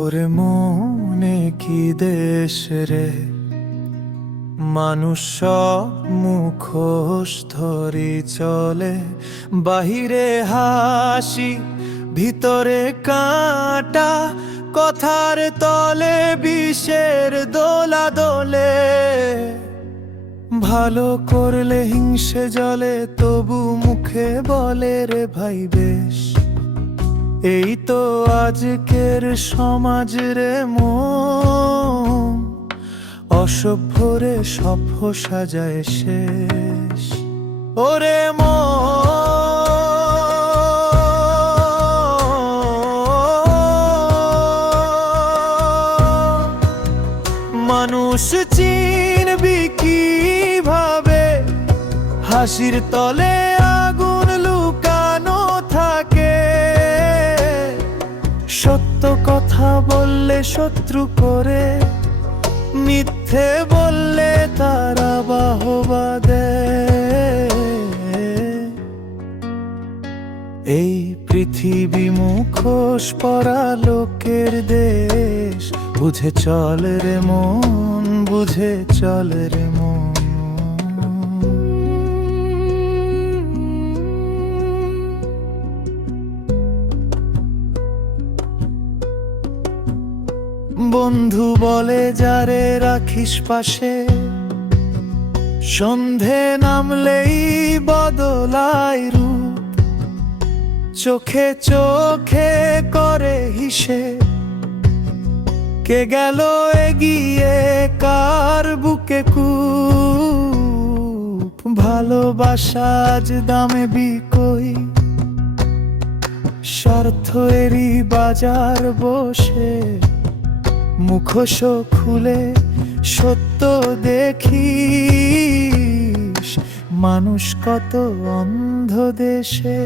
ওরে মনে কি দেশ রে, মানুষ সব মুখোশ ধরি চলে। বাহিরে হাসি, ভিতরে কাঁটা, কথার তলে বিষের দোলা দোলে। ভালো করলে হিংসে জলে, তবু মুখে বলে রে ভাই বেশ। এই তো আজকের সমাজ রে মন, অসভ্য রে সভ্য সাজায় শেষ। ওরে মানুষ চিনবি কিভাবে, হাসির তলে আগুন লুকানো থাকে। সত্য কথা বললে শত্রু করে, মিথ্যে বললে তারা বাহবা দেয়। এই পৃথিবী মুখোশ পরা লোকের দেশ, বুঝে চল রে মন, বুঝে চল রে মন। বন্ধু বলে যারে রাখিস পাশে, সন্ধে নামলেই বদলায় রূপ। চোখে চোখে করে হিসেব, কে গেল এগিয়ে কার বুকে কূপ। ভালোবাসা আজ দামে বিকই, স্বার্থ এরই বাজার বসে। মুখোশ খুলে সত্য দেখিস, মানুষ কত অন্ধ দেশে।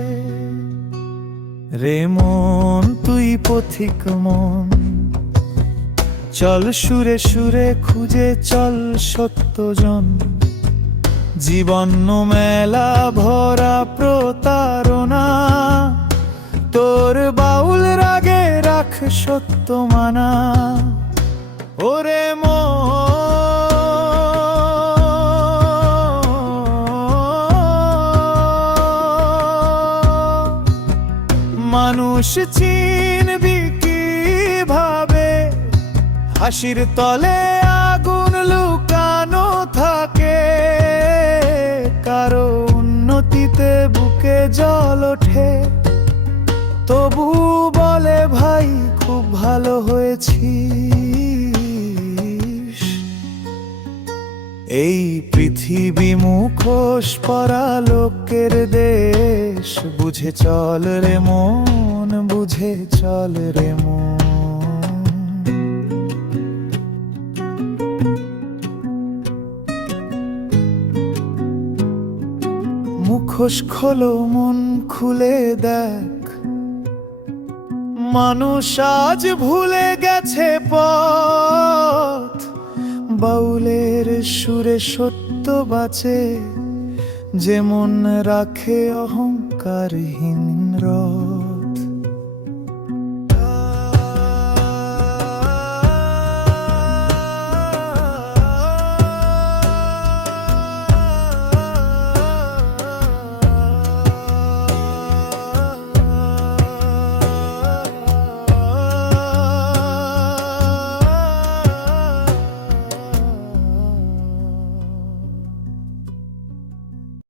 রে মন তুই পথিক মন, চল সুরে সুরে খুঁজে চল সত্যজন। জীবন মেলা ভরা প্রতারণা, তোর বাউল রাগে রাখ সত্য মানা। ওরে মানুষ চিনবি কিভাবে, হাসির তলে আগুন লুকানো থাকে। কারো উন্নতিতে বুকে জল ওঠে, তবু বলে ভাই খুব ভালো হয়েছিস। এই পৃথিবী মুখোশ পরা লোকের দেশ, বুঝে চল রে মন, বুঝে চল রে মন। মুখোশ খোলো মন খুলে দেখ, মানুষ আজ ভুলে গেছে পথ। বাউলের সুরে সত্য বাঁচে, যেমন রাখে অহংকারহীন রথ।